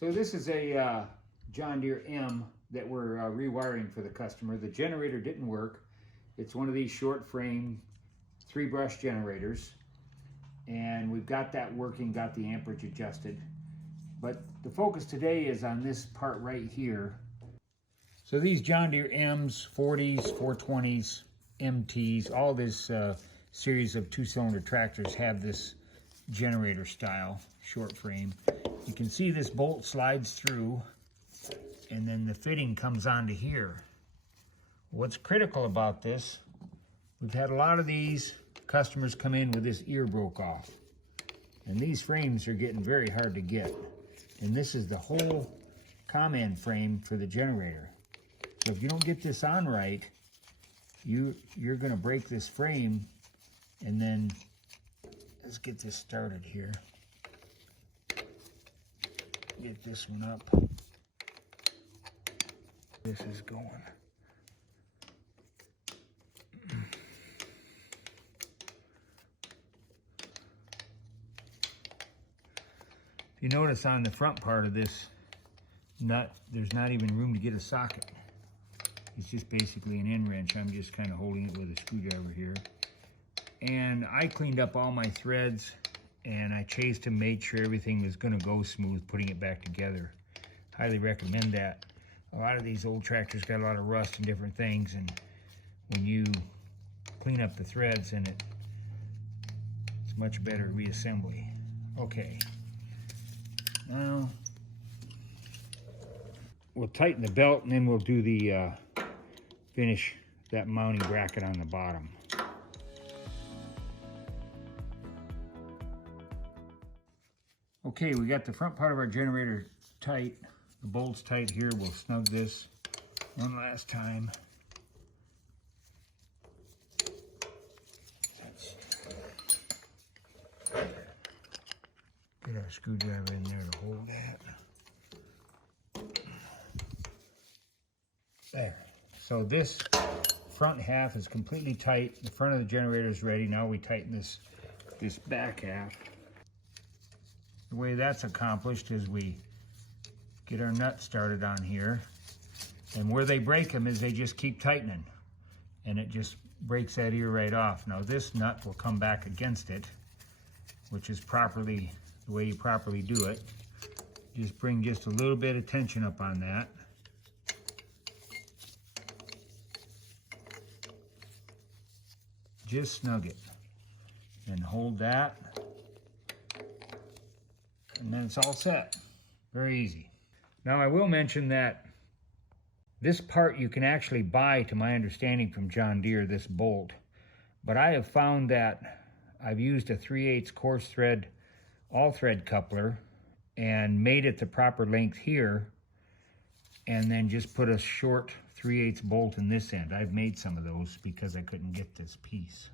So this is a John Deere M that we're rewiring for the customer. The generator didn't work. It's one of these short frame 3-brush generators. And we've got that working, got the amperage adjusted. But the focus today is on this part right here. So these John Deere M's, 40s, 420s, MTs, all this series of 2-cylinder tractors have this generator style short frame. You can see this bolt slides through and then the fitting comes onto here. What's critical about this, we've had a lot of these customers come in with this ear broke off. And these frames are getting very hard to get. And this is the whole command frame for the generator. So if you don't get this on right, you're gonna break this frame. And then let's get this started here. Get this one up. This is going. If you notice on the front part of this nut, there's not even room to get a socket. It's just basically an end wrench. I'm just kind of holding it with a screwdriver here. And I cleaned up all my threads and I chased them, made sure everything was gonna go smooth, putting it back together. Highly recommend that. A lot of these old tractors got a lot of rust and different things, and when you clean up the threads in it, it's much better reassembly. Okay. Now, we'll tighten the belt and then we'll do the finish that mounting bracket on the bottom. Okay, we got the front part of our generator tight. The bolt's tight here. We'll snug this one last time. Get our screwdriver in there to hold that. There. So this front half is completely tight. The front of the generator is ready. Now we tighten this back half. The way that's accomplished is we get our nut started on here, and where they break them is they just keep tightening, and it just breaks that ear right off. Now this nut will come back against it, which is properly the way you properly do it. Just bring just a little bit of tension up on that. Just snug it and hold that, and then it's all set. Very easy. Now I will mention that this part you can actually buy, to my understanding, from John Deere, this bolt. But I have found that I've used a 3/8 coarse thread, all thread coupler, and made it the proper length here, and then just put a short 3/8 bolt in this end. I've made some of those because I couldn't get this piece.